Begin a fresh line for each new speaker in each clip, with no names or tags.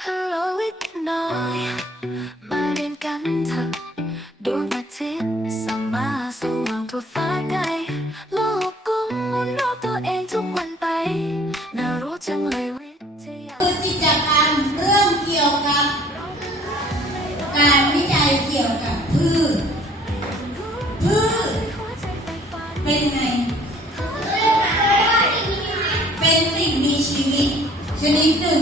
ฮัลโหลวิกน้อยมาเรียนกันเถอะดวงอาทิตย์ส่องมาสว่างทั่วฟ้าไกลโลกกุ้งหมุนรอบตัวเองทุกวันไป น่ารู้จังเลยวิทยา
คือกิจกรรมเรื่องเกี่ยวกับ การวิจัยเกี่ยวกับพืชพืชเป็นไง เป็นสิ่งมีชีวิต ชนิดหนึ่ง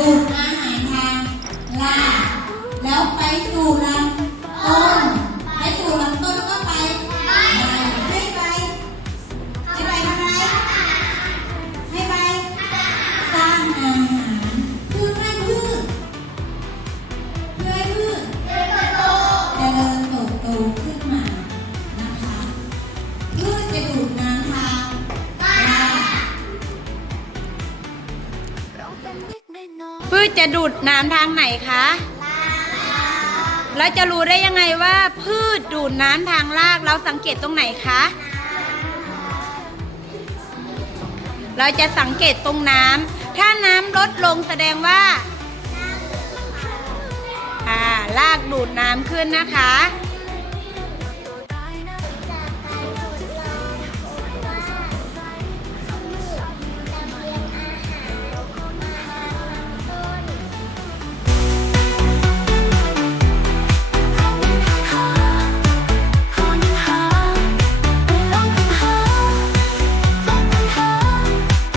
ดูดอาหารทางรากแล้วไปสู่ลำต้นไปสู่ลำต้นแล้วก็ไปให้ใบให้ใบทำอะไรให้ใบสร้างอาหารเพื่อให้พืชเพื่อให้พืชเจริญเติบโตขึ้นมานะคะพืชจะดูดน้ำทางราก
เราเป็น
พืชจะดูดน้ำทางไหนคะเราจะรู้ได้ยังไงว่า พืชดูดน้ำทางราก เราสังเกตตรงไหนคะ เราจะสังเกตตรงน้ำ ถ้าน้ำลดลงแสดงว่า อ่ารากดูดน้ำขึ้นนะคะ